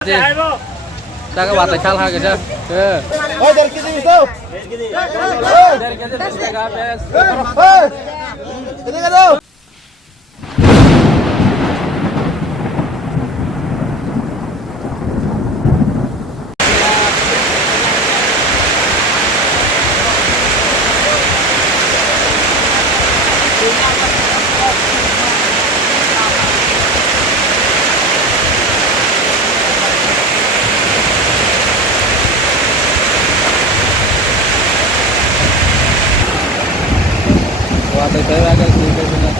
Jaga watak khal ha kerja. Oh, dari kita itu. Dari kerja dari habis. Ini kan tuh. Watak saya agak sedikit banyak.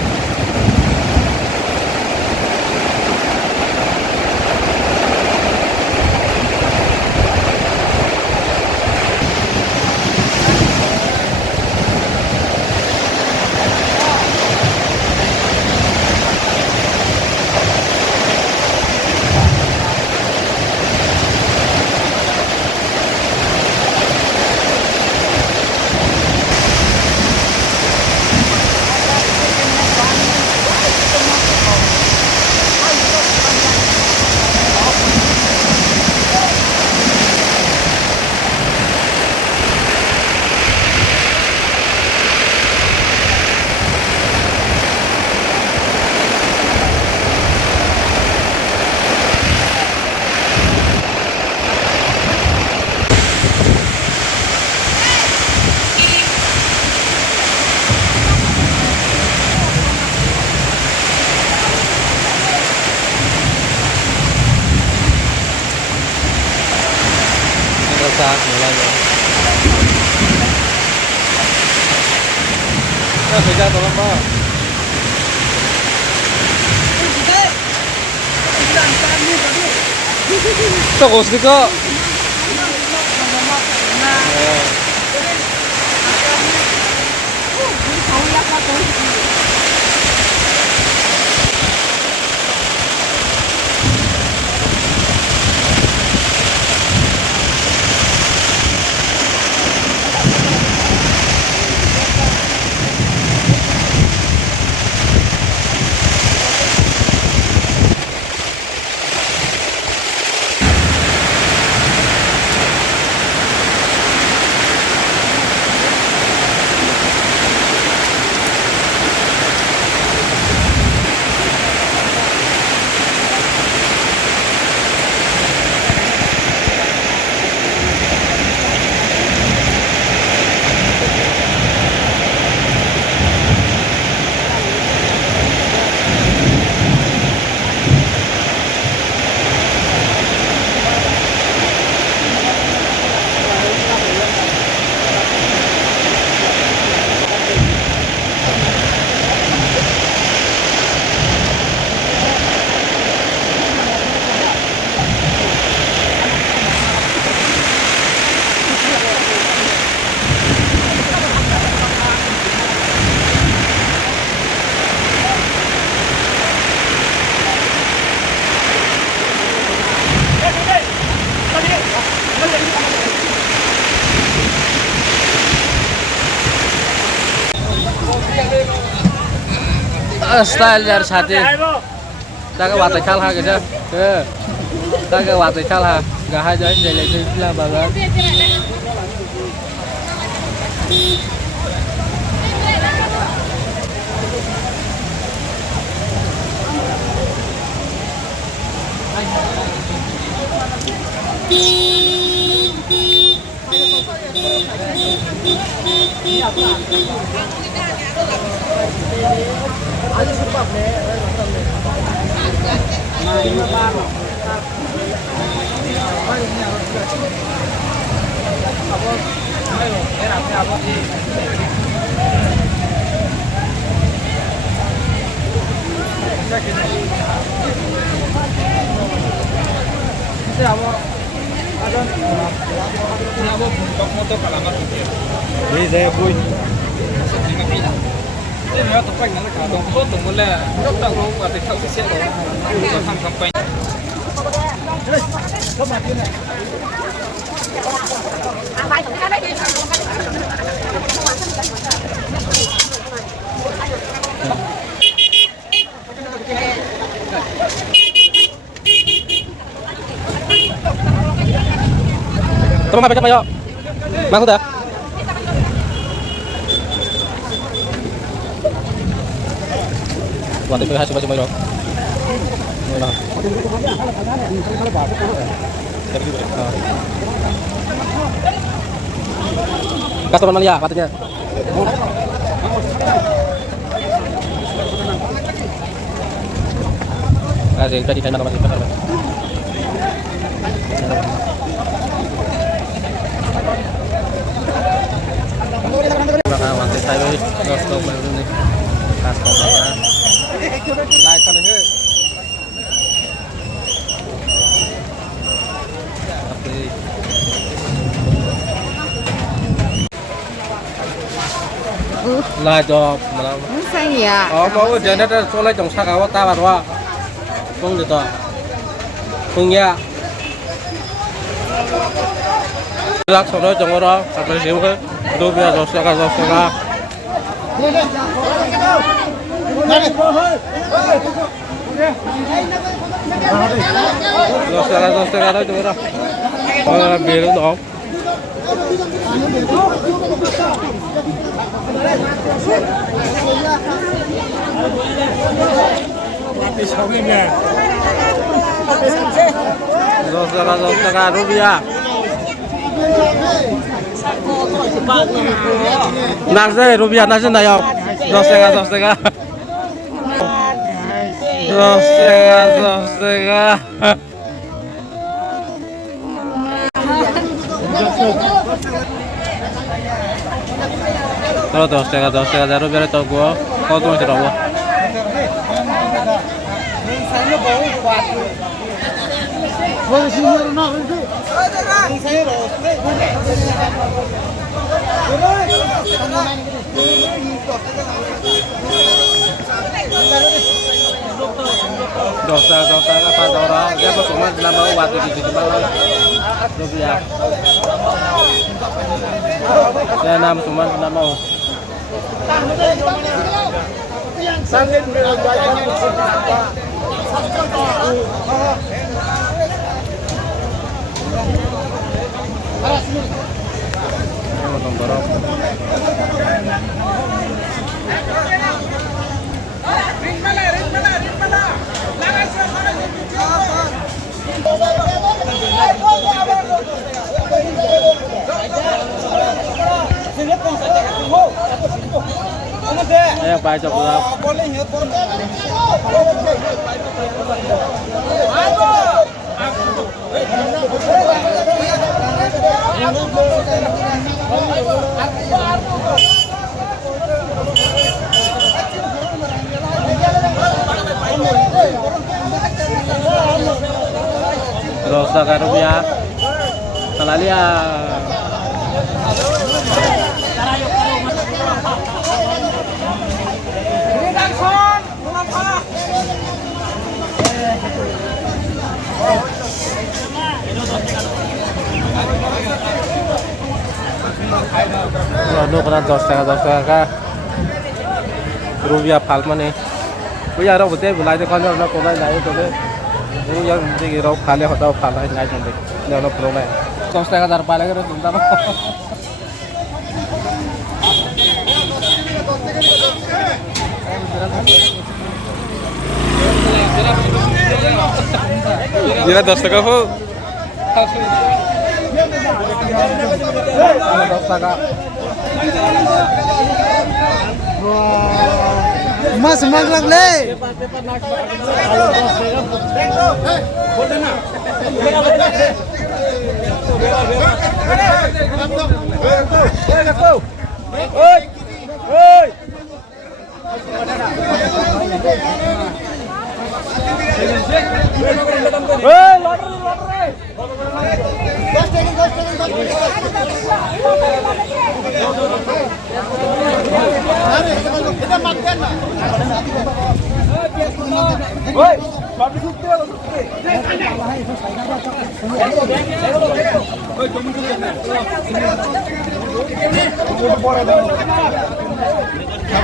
Saat mulai ya. Beja tolong Pak. Toko sedikit. Style dari sate. Jaga watak khal ha kerja. Jaga watak khal ha. Gak aja jadi lah banget. Ayo sebab ni, nonton ni. Nah, ini apa? Apa? Ayo, apa ni? Siapa? Ada. Kenapa untuk motor kalamat itu? Ini saya boy. Ini dia tempat mana kan? Tempat tu mula. Kita tak tahu ada tak sih ada. Kitaทำ campaign. Come on, ini. Ambil tempat lagi. Tolong apa ayo. Mang sudah. Buat itu hasil macam mana? Customer mana ya katanya? Kasih tadi saya nama siapa? Waktu saya stop baru ni, customer like sana ni. Lại cho mà làm xanh gì ạ? mau giờ nó số lấy trồng sắc áo ta bạc hoa không được to không nha lắc sau đó trồng đó thật là xíu hết đôi bây giờ sẽ ra đó trồng đó bì nó đỏ Rosega Rubia. Nasi Rubia nasi nayo. Rosega. Terus Rubia itu gua. Kau tuh macam apa? Dosa apa orang dia cuma nama waktu di situ Rubia. Dia nama cuma nama. Ayo bài chọc ra. Rosega Rubia. Talalia. Nó còn 10 টাকা Rubia phal mà này bây giờ đâu có thể lại thì con nó có lại lại rồi đấy bây giờ thì đâu phal họ đâu phal lại ngay trong đấy nếu nó pro này 10 টাকা dar pala cái chúng ta Jira 10 টাকা ho 10 টাকা Mas maglang le.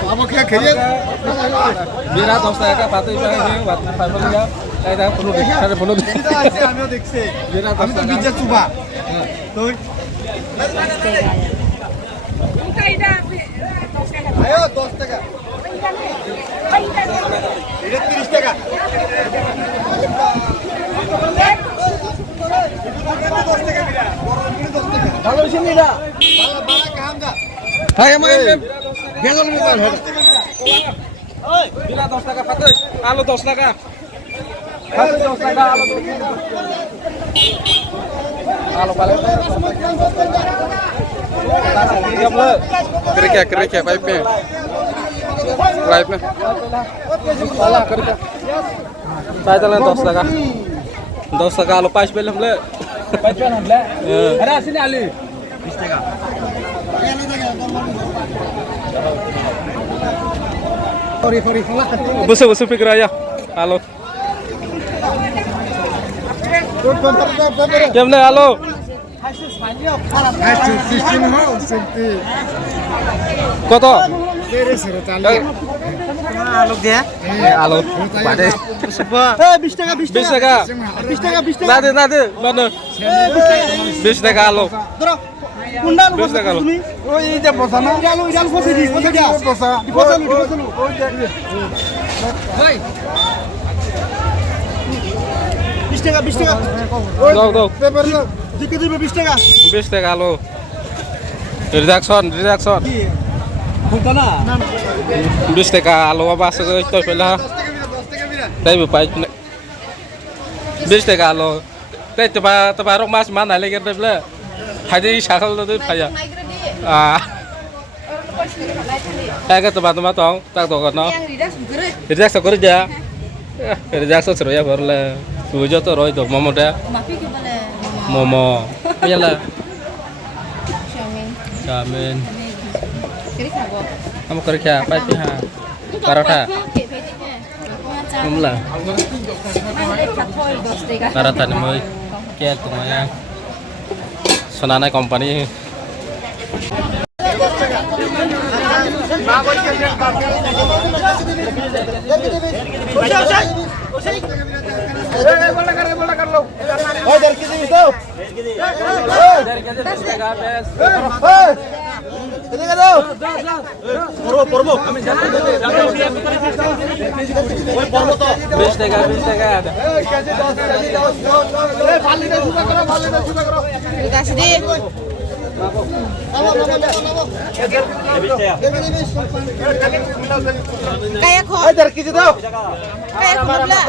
Apa kaya Bira 10 টাকা পাতে ইসে বাত পাইবো না এটা কোনো দেখছে আমিও দেখছি Bira 10 আমি তো টাকা বিজা চুবা তো আয়ো 10 টাকা এটা 30 টাকা 10 টাকা ভালো হইছে নি এটা ভালো ভালো কাম দা হ্যাঁ আমি গেল মোবাইল হবে ওই বিলা 10 টাকা পাতে আলু 10 টাকা পাতে 10 টাকা আলু 10 টাকা আলু পালে Kerja, pipe. Pipe. Salah kerja. Saya jalan 10 টাকা 10 টাকা আলু পাইছ পেলাম লে পাইছ পেলাম লে আরে আসিনি আলু 20 টাকা Sorry Busu pikir aja halo Kemudian halo কত আলু দিয়া আলু বাদে 20 টাকা 20 টাকা 20 টাকা 20 টাকা না দে মানে 20 টাকা আলু ধরো কোনটা 20 টাকা আলু ওই এই যে বসা না ইডাল বসে দি বসে দিয়া বসা ওই যে ভাই 20 টাকা 20 টাকা দাও পেপার দাও দিকে দিবে 20 টাকা 20 টাকা আলু রিডাকশন কি বলতো না 20 টাকা আলু বাবা আছে তো পেলা 10 টাকা বিরা তাই পাই 20 টাকা আলু তাই তো রক মাছ মান নাই লাগে পেলা হাজি সাকাল তো ফায়া Kayak teman-teman tong, tak tahu kan? Rijak sakor aja, rijak sakor ya baru lah. Tujuh tuh roy tuh, momo dah, momo, iya lah. Camin. Kamu kerja apa sih ha? Karata. Kamu lah. Karata nih mau, kiat tuh ya. Sonana company. Kayak kok. Dari kita tahu. Kayak kok pula.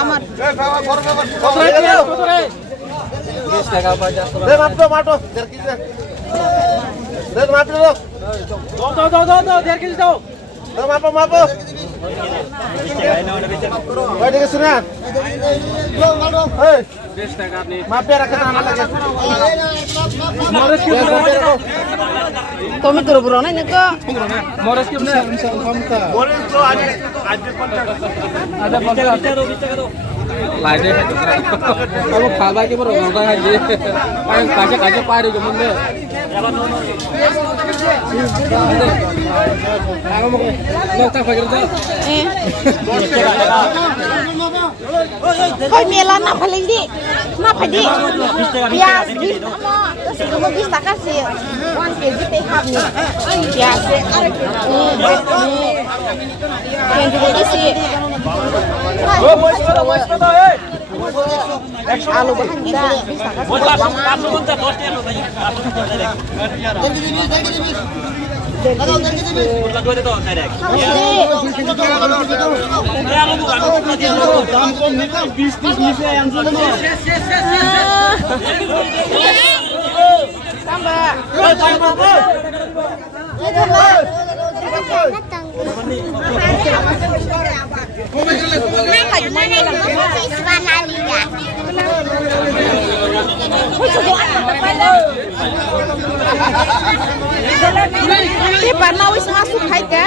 Amat. Kami buru-buru nih kok. Moras ke mana? Ada Lainnya kamu kalah lagi baru ngomong aja. Paling kaca pari cuman deh. Kamu mau nonton fakir tuh? Koi mela nak paling di, bias di, terus kamu bisa kasih 1 kg tehap nih, bias, yang juga isi, alu bahan kita bisa Pernah wis masuk haika.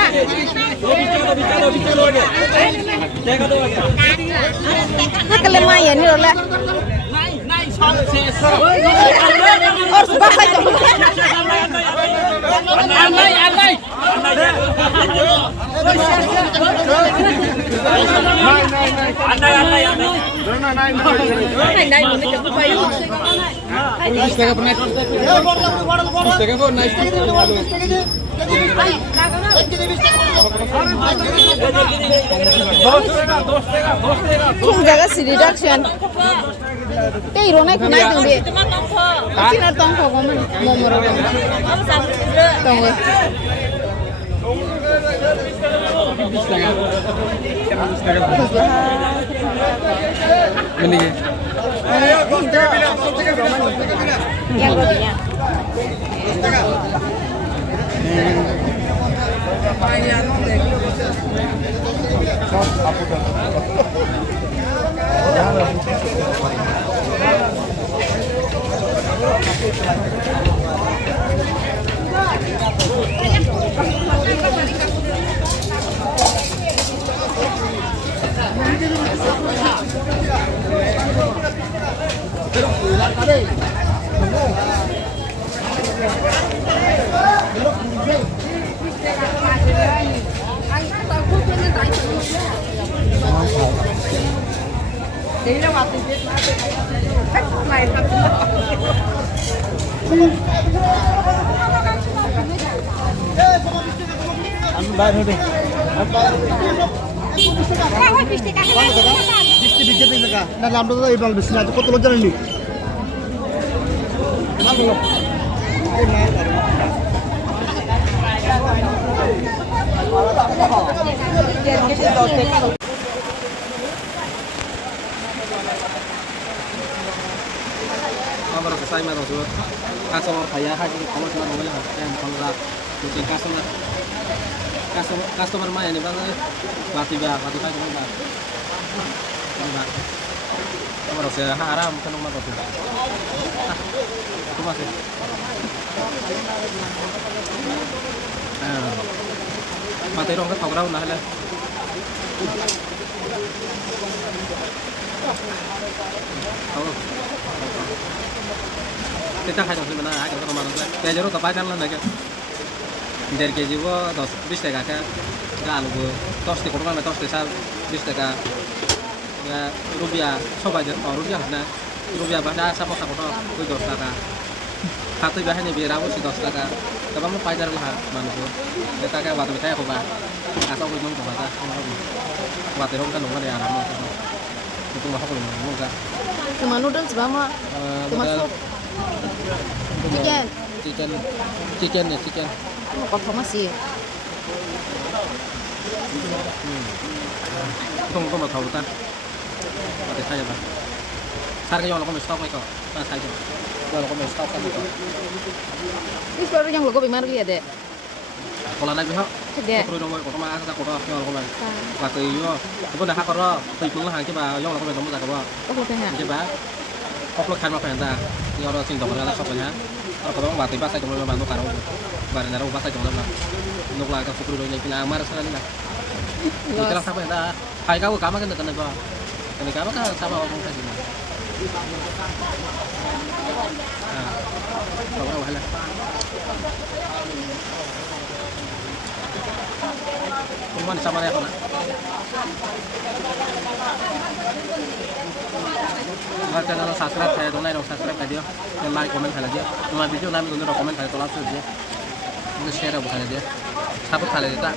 Nah kelemayan ni lah. Harus baca itu. Andai. Này một cái chấm quay không? Không ra cái gì reduction. Cái rồi này cũng này từng đi. Chỉ là tông không có mình mua rồi. Tông rồi. Mending. Yang rotinya. Đi ra mặt thì biết mày thật. আমি বাইরে হইবে বৃষ্টি বিদ্যুৎ টাকা না আমরা তো এই বাল বেশি না কত লোক জানেন নি Apa rasa saya mana tu? Customer saya haji kalau cuma boleh yang kalau lah mungkin customer mana ni bang? Batiba cuma bang. Apa rasa haram kan rumah tu? Tu masih. Mati orang kan tahu nak lah. Tahu. Kita hai dong mana hai kalau mana tu. Kita jauh tak pakai lah nak. Dari KG wo 10-20 টাকা ke. Kalau go 10 di korban 10 di sal 20 টাকা. Ya rupiah sobat je. Oh rupiah na. Rupiah bahasa siapa tak tahu tu 10 টাকা. Satu bahan ni biar aku si 10 টাকা. Tapi mau pakai lah mana tu. Kita ke waktu kita aku bah. Asal aku nunggu bahasa. Waktu itu kan nunggu dia alam. Itu mah aku nunggu kan. Cuma noodles bama. Cuma sup. Chicken ya chicken. Mau kau masih. Không có mật khẩu ta. Có thể thay rồi. Sao cái dòng nó có mật stock hay không? Ta thay rồi. Dòng nó có mật stock kan itu. Ini baru yang logo bagaimana lihat deh. Kalau naik behok. Ada. Perlu dong kalau mah asa kodo dong kalau mah. Waktu itu aku dah hakoro. Tapi pun lah coba dong nó có mật nomor tak apa. Oh betul ya. Coba. Kok lo kan mah penta. Ni orang sing dong lah shopnya. Kalau waktu itu saya cuma bantu karo. Barang naruh pas cuma lah. Nuk lah ke perlu dong yang pina amar sana lah. Kita lah sampai dah. Hai kau kamu kan datang apa? Kan kamu kan sama orang kasih. Kamu apa lah? Kamu sama dia kan? Baca kalau subscribe saya donai dong subscribe aja. Dan like komen saja. Cuma video nanti donai komen saya tolak saja. Mungkin share bukan aja. Satu kali kita.